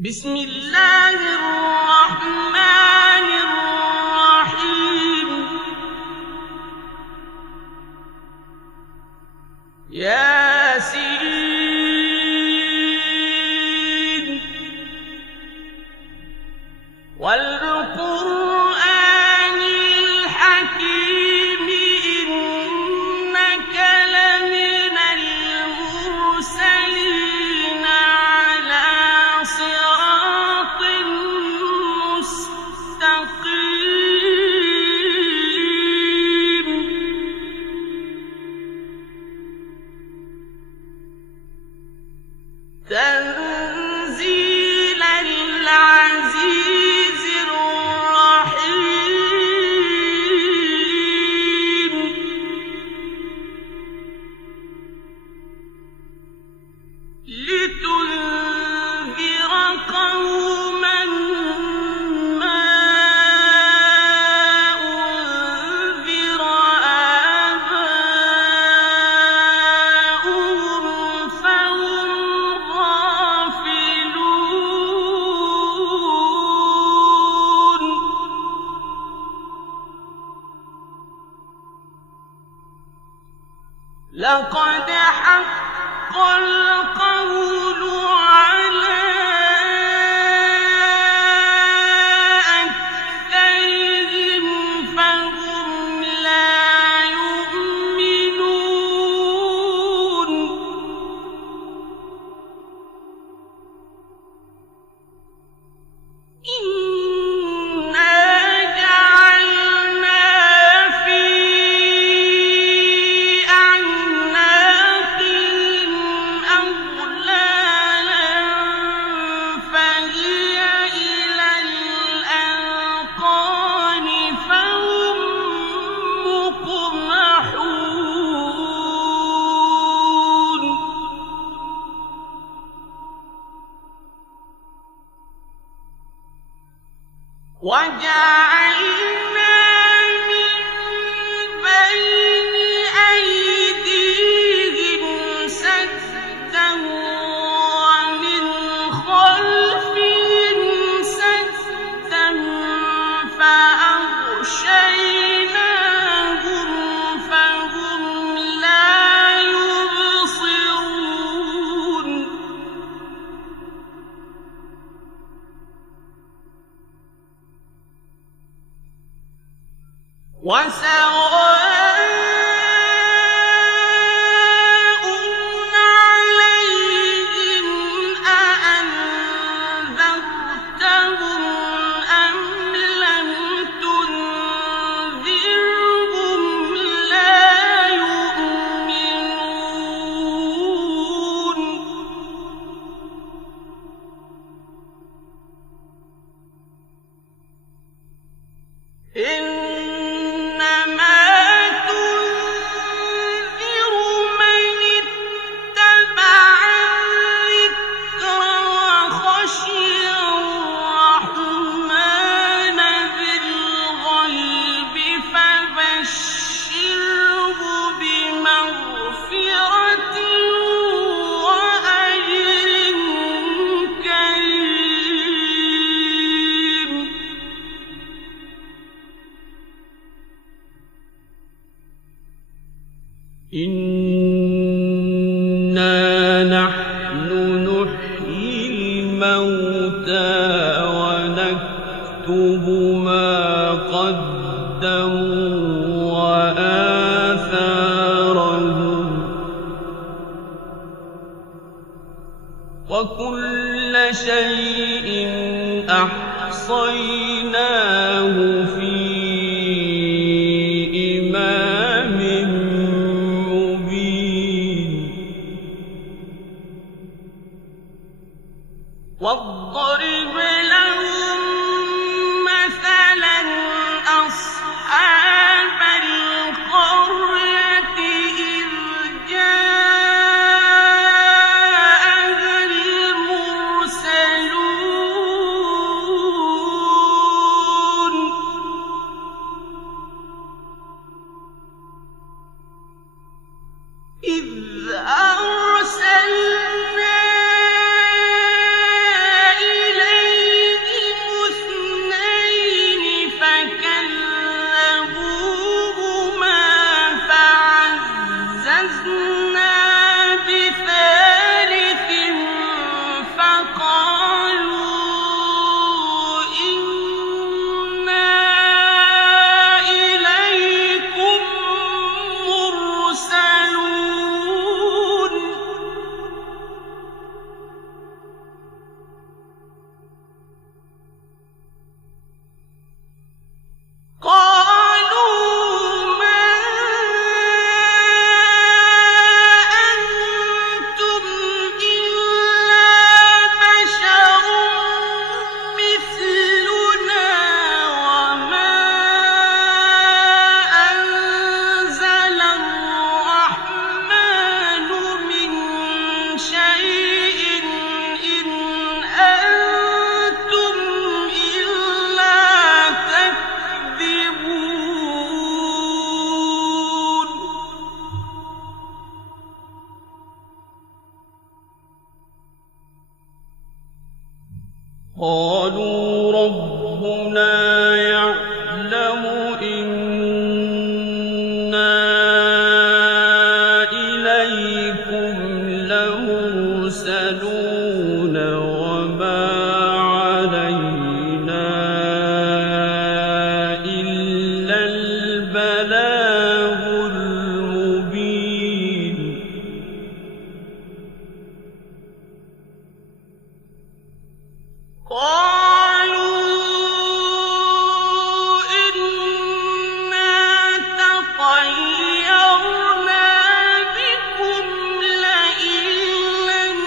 بسم الله الرحمن الرحيم. ياسين والقرآن الحكيم إنك لمن المرسلين على صراط مستقيم. تنزيل العزيز الرحيم. لتنذر قوما ما أنذر آباؤهم فهم غافلون. لقد حق القول على أكثرهم فهم لا يؤمنون. إنا جعلنا في أعناقهم أغلالا فهي إلى الأذقان فهم مقمحون. وجعلنا من بين أيديهم سدا ومن خلفهم سدا فأغشيناهم فهم لا يبصرون. وسواء عليهم أأنذرتهم أم لم تنذرهم لا يؤمنون. إنما تنذر من اتبع الذكر وخشي الرحمن بالغيب فبشره بمغفرة وأجر كريم. إنا نحن نحيي الموتى ونكتب ما قدموا وآثارهم وكل شيء أحصيناه في إمام مبين. واضرب لهم مثلا أصحاب القرية إذ جاءها المرسلون. إذ أرسلنا قالوا ربنا يعلم إنا إليكم لمرسلون وما علينا إلا البلاغ المبين قالوا إنا تطيرنا بكم لئن لم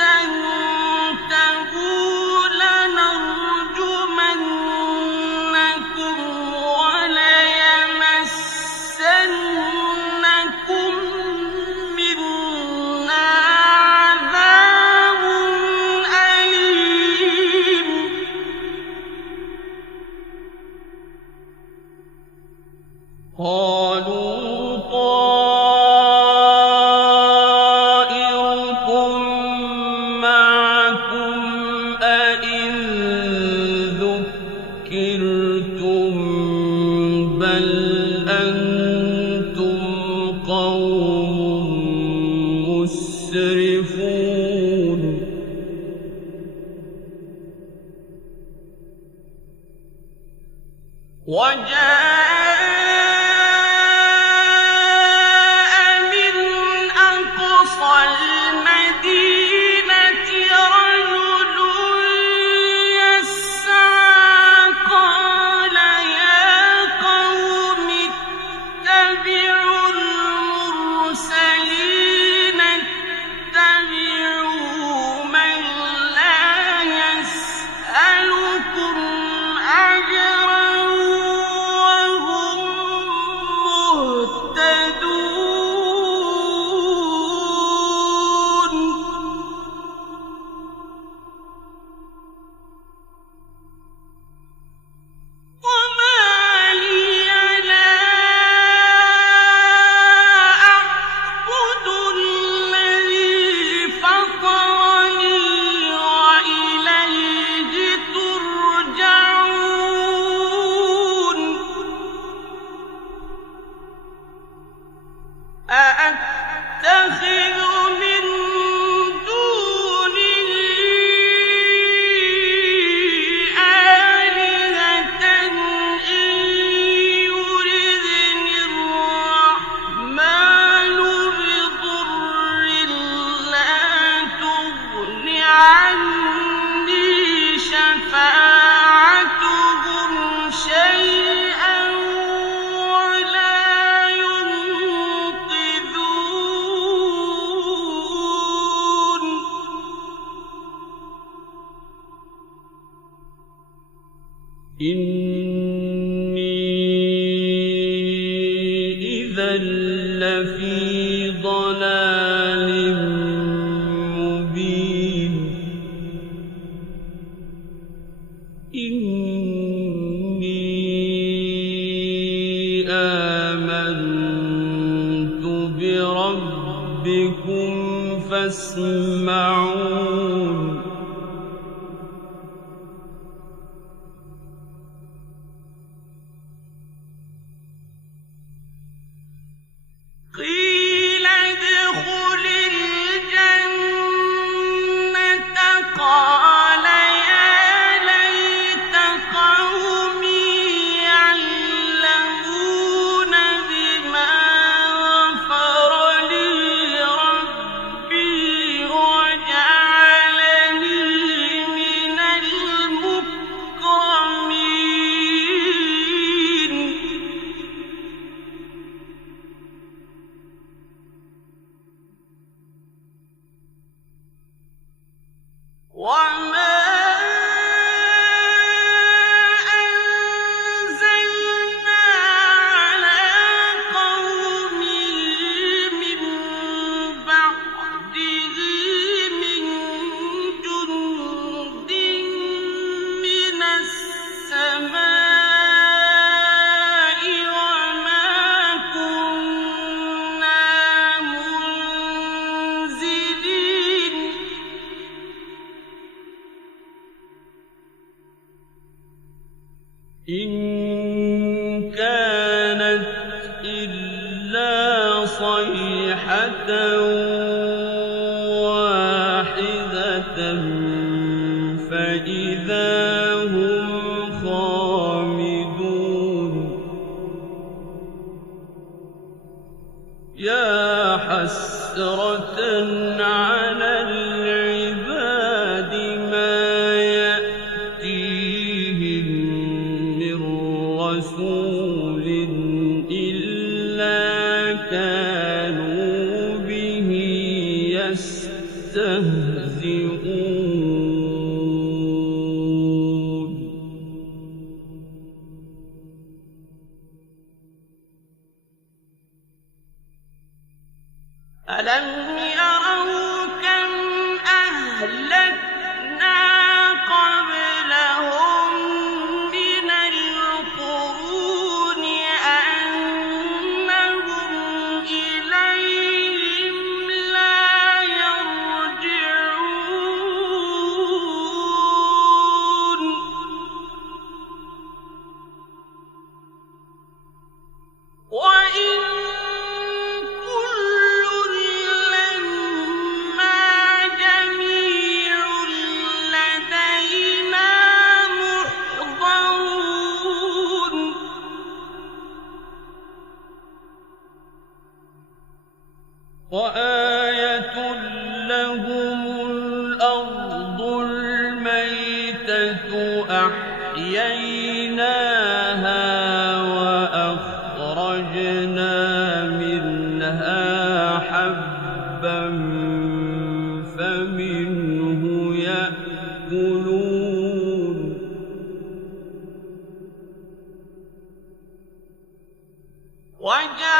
تنتهوا لنرجمنكم وليمسنكم منا عذاب أليم قالوا طائركم معكم أئن ذكرتم بل أنتم قوم مسرفون وجاء من أقصى المدينة رجل يسعى قال يا قوم اتبعوا المرسلين اتبعوا من لا يسألكم أجرا وهم مهتدون وما لي لا أعبد الذي فطرني وإليه ترجعون أأتخذ من دونه آلهة إن يردني الرحمن بضر لا تغن عني شفاعتهم شيئا ولا ينقذون إني إذا لفي ضلال مبين إني آمنت بربكم فاسمعون قيل ادخل الجنة قال يا ليت قومي يعلمون بما غفر لي ربي وجعلني من المكرمين وما أنزلنا على قومه من بعده من جند من السماء وما كنا منزلين إن كانت إلا صيحة واحدة فإذا هم خامدون يا حسرة على العباد ما يأتيهم من رسول إلا كانوا به يستهزئون ألم يروا كم أهلكنا قبلهم من القرون أنهم إليهم لا يرجعون وإن كل لما جميع لدينا محضرون وآية لهم الأرض الميتة أحييناها وأخرجنا منها حبا فمنه يأكلون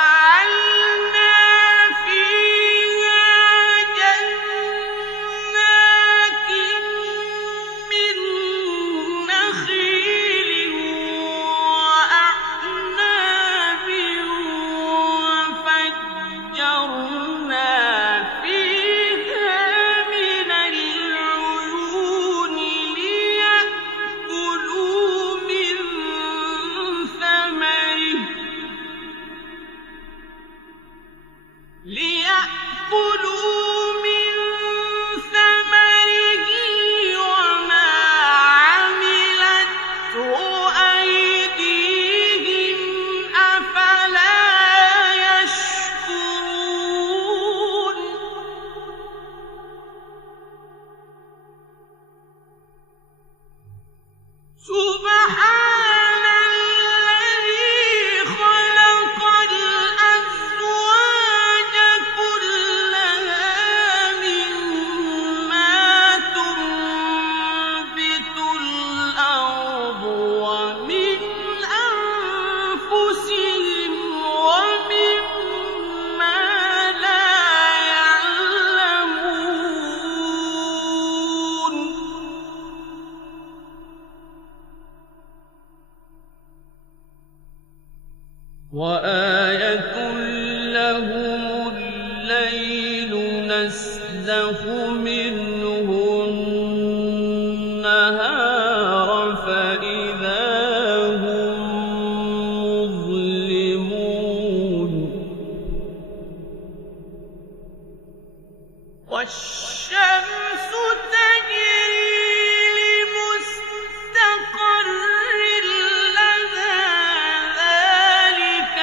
وجعلنا فيها جنات من نخيل وأعناب وفجرنا فيها من العيون ليأكلوا من ثمره وما عملته أيديهم أفلا يشكرون سبحان الذي خلق الأزواج كلها مما تنبت الأرض ومن أنفسهم ومما لا يعلمون وآية لهم الليل نسلخ منه النهار فإذا هم مظلمون والشمس تجري لمستقر لها ذلك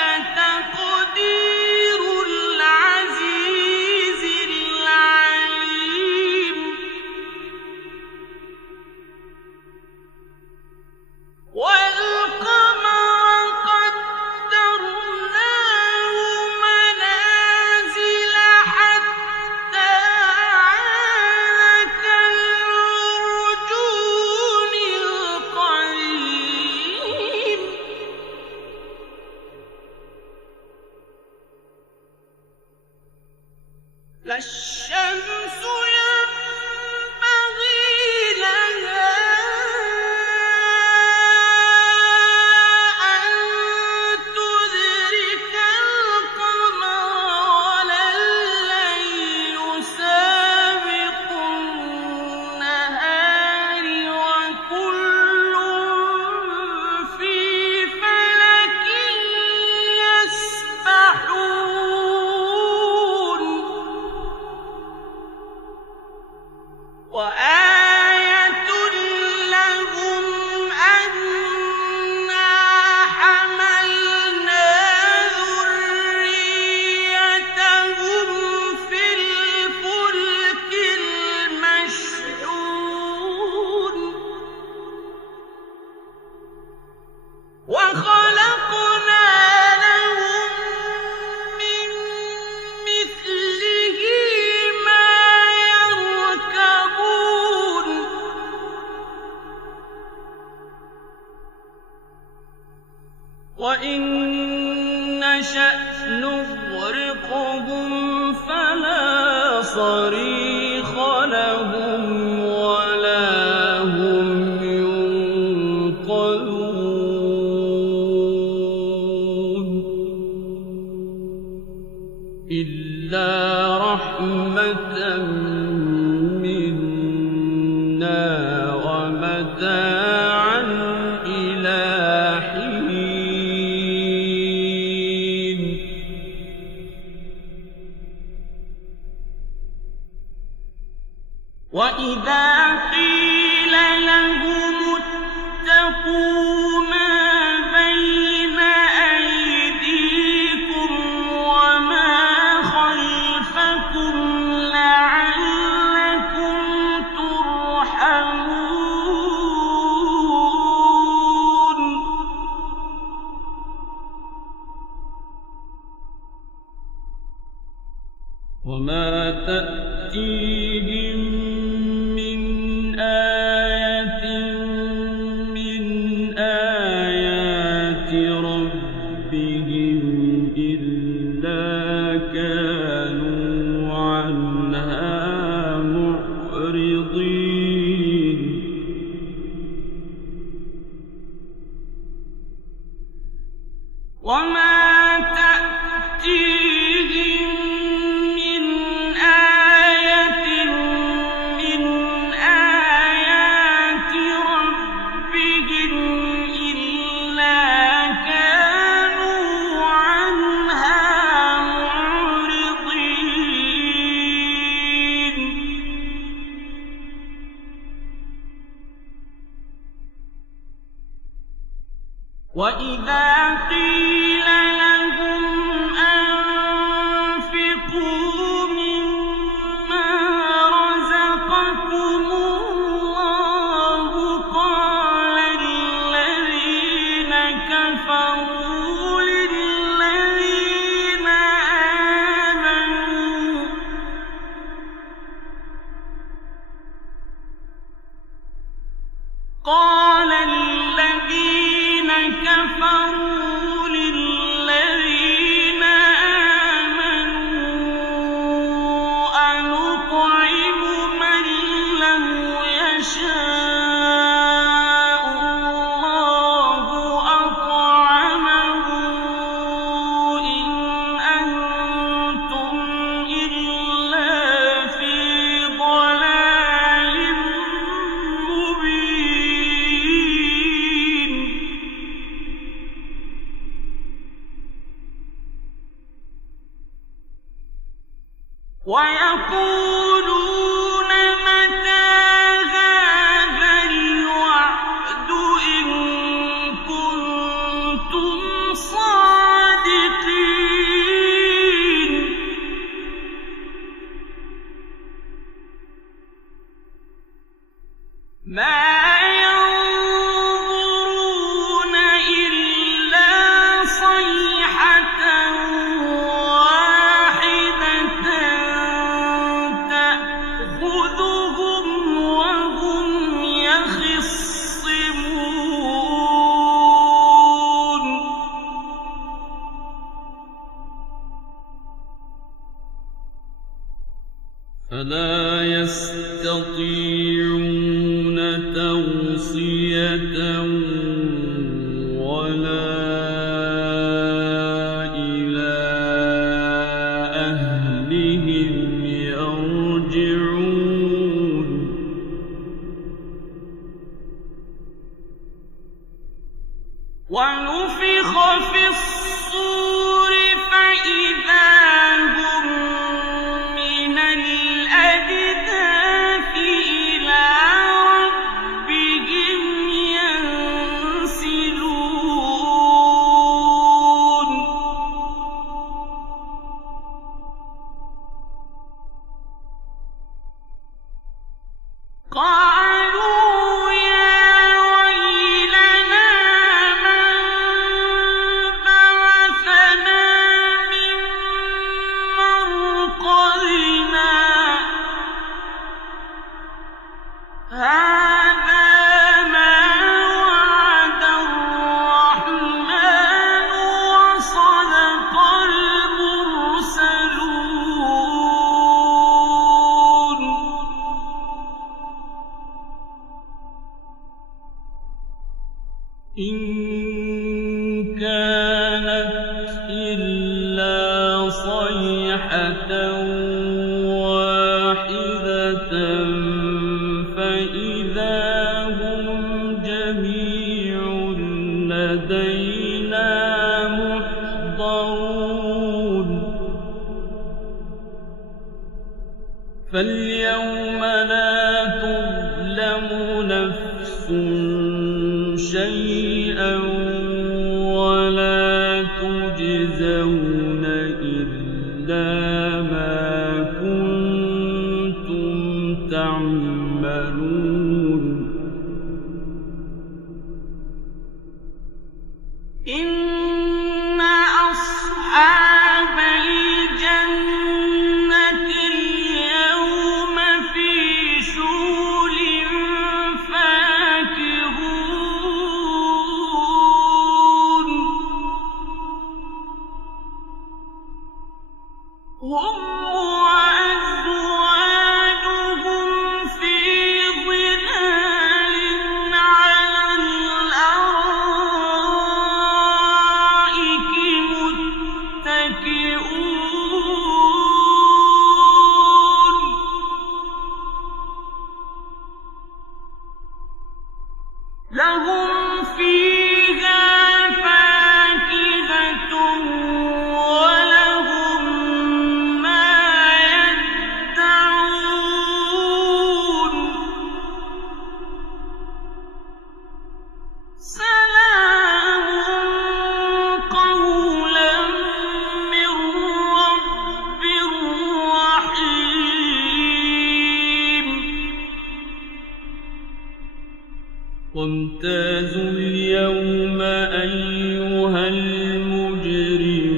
وإن نشأ نغرقهم فلا صريخ لهم ولا هم ينقذون إلا رحمة منا ومتاعا إلى حين وإذا قيل لهم اتقوا ما بين أيديكم وما خلفكم لعلكم ترحمون وما تأتيهم من آية من آيات ربهم إلا كانوا عنها معرضين وما تأتيهم من آية من آيات ربهم إلا كانوا عنها معرضين وإذا قيل لهم أنفقوا مما رزقكم الله قال الذين كفروا للذين آمنوا قال الذين كفروا للذين آمنوا أنطعم من لو يشاء الله أطعمه إن أنتم إلا في ضلال مبين ويقولون متى هذا الوعد إن كنتم صادقين ما ينظرون إلا صيحة واحدة تأخذهم وهم يخصمون فلا يستطيعون توصية ولا إلى أهلهم يرجعون ونفخ في الصور فإذا هم من الأجداث إلى ربهم ينسلون قالوا يا ويلنا من بعثنا من مرقدنا هذا ما وعد الرحمن إن كانت إلا صيحة واحدة فإذا هم جميع لدينا محضرون فاليوم لا تظلم نفس شيئا ولا تجزون إلا ما كنتم تعملون إن أصحاب الجنة اليوم في شغل فاكهون هم وأزواجهم في ظلال على الأرائك متكئون لهم فيها فاكهة ولهم ما يدعون سلام قولا من رب رحيم وامتازوا اليوم أيها المجرمون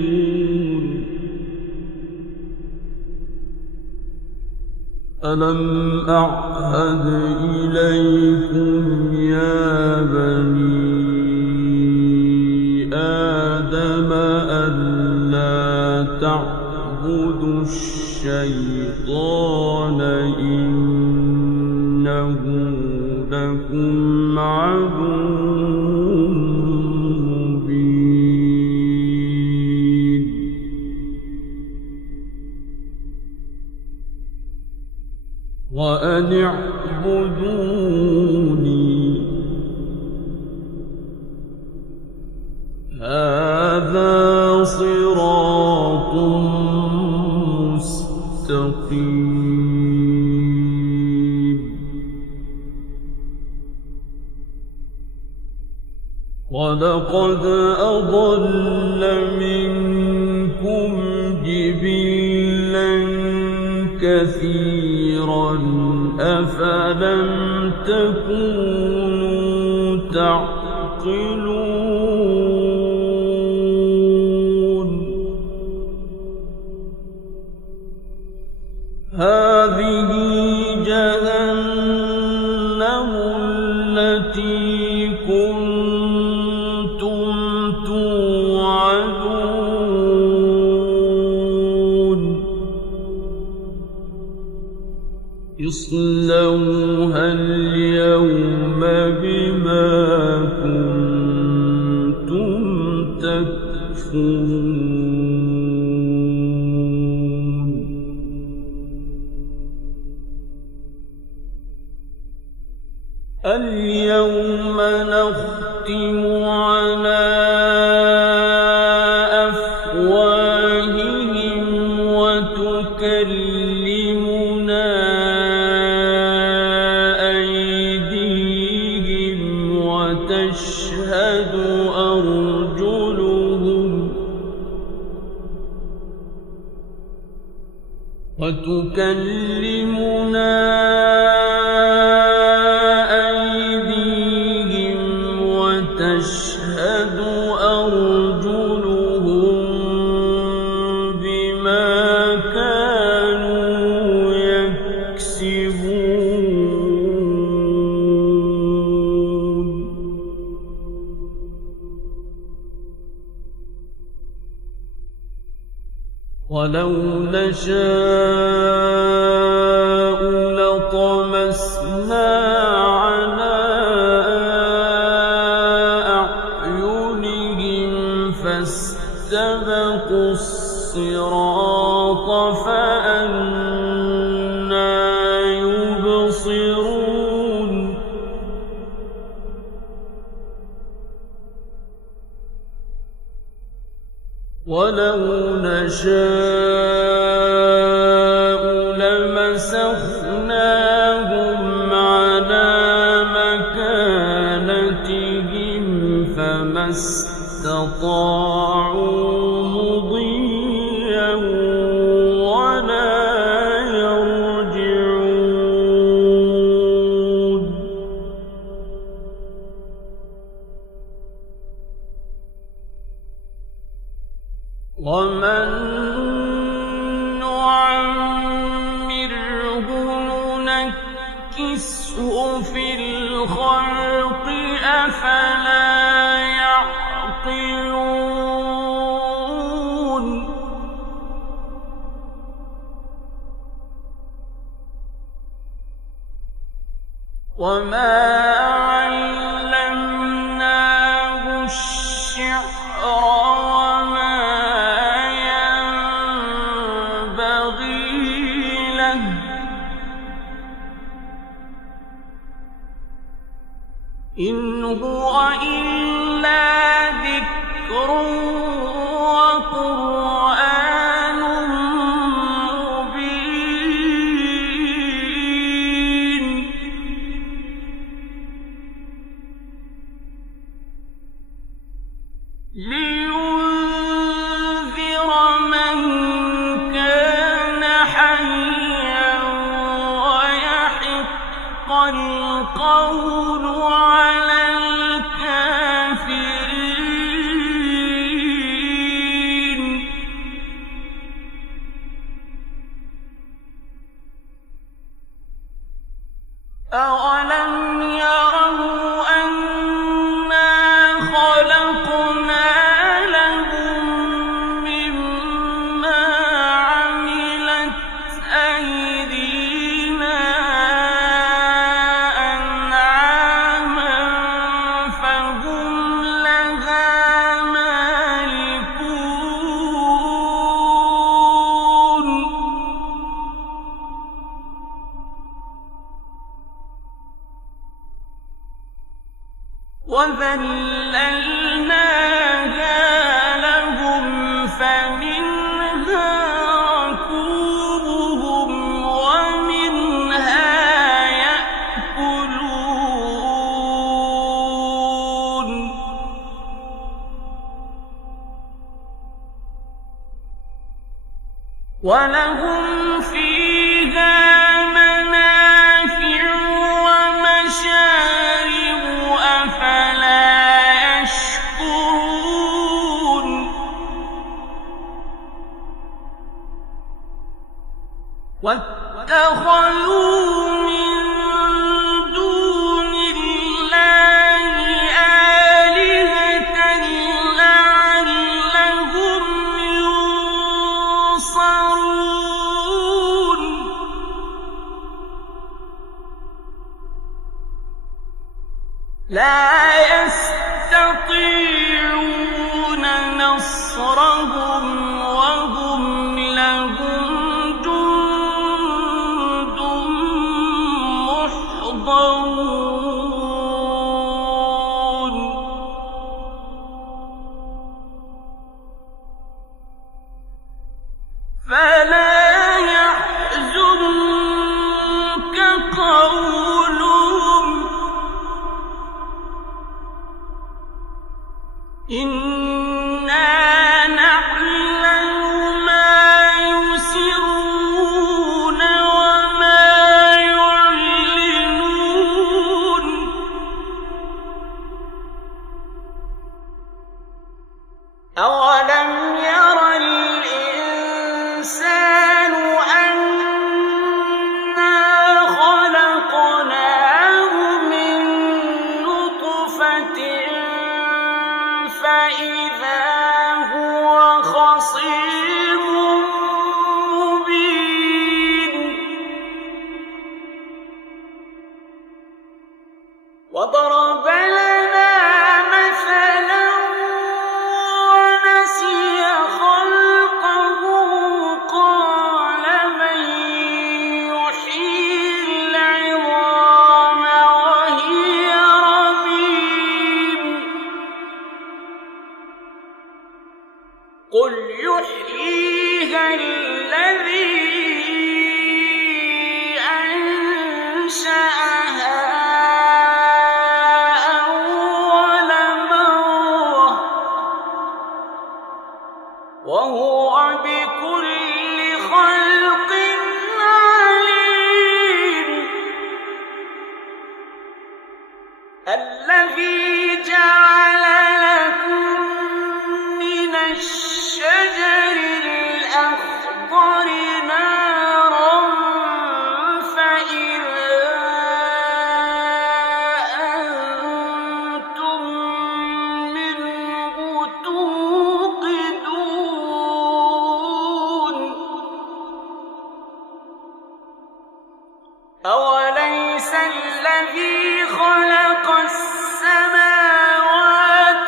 ألم أعهد إليكم يا بني آدم ألا تعبدوا الشيطان إنه لكم عدو مبين وأن اعبدوني هذا صراط مستقيم ولقد أضل منكم جبلا كثيرا أفلم تكونوا تعقلون هذه جهنم التي كنتم توعدون اصلوها اليوم بما كنتم تكفرون اليوم نختم على أفواههم وتكلمنا أيديهم وتشهد أرجلهم بما كانوا يكسبون ولو نشاء لطمسنا على ولو نشاء لمسخناهم على مكانتهم فما استطاعوا مضيا ولا يرجعون ومن نعمره ننكسه في الخلق أفلا يعقلون وما علمناه الشعر وما ينبغي له إن هو إلا ذكر وقرآن مبين لينذر من كان حيا ويحق القول على الكافرين أولم يروا أنا خلقنا لهم مما عملت أيدينا أنعاما فهم لها مالكون وذللناها لهم فمنها ركوبهم ومنها يأكلون ولهم فيها منافع ومشارب أفلا يشكرون واتخذوا من دون الله آلهة لعلهم ينصرون لا يستطيعون نصرهم وهم لهم جند محضرون فلا يحزنك قولهم إنا نعلم ما يسرون وما يعلنون أولم ير الإنسان أنا خلقناه من نطفة فإذا هو خصيم مبين وضرب لنا مثلا ونسي خلقه قال من يحيي العظام وهي رميم قل الذي جعل لكم من الشجر الأخضر نارا فإذا أنتم منه توقدون أوليس الذي خلق السماوات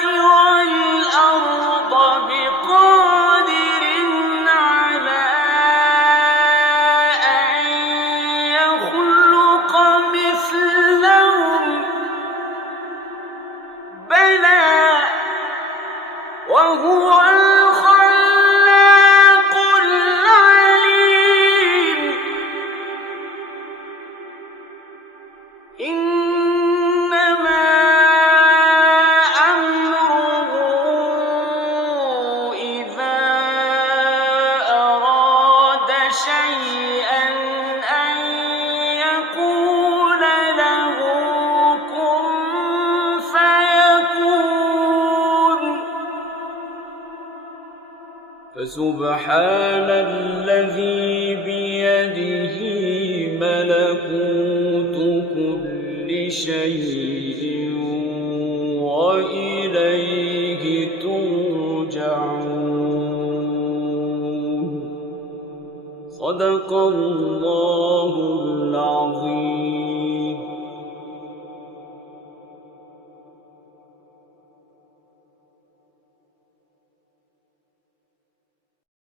والأرض بقادر على أن يخلق مثلهم بلى وهو الخلاق العليم إنما أمره إذا أراد شيئا أن يقول له كن فيكون فسبحان الذي بيده ملكوت كل شيء وإليه ترجعون صدق الله العظيم.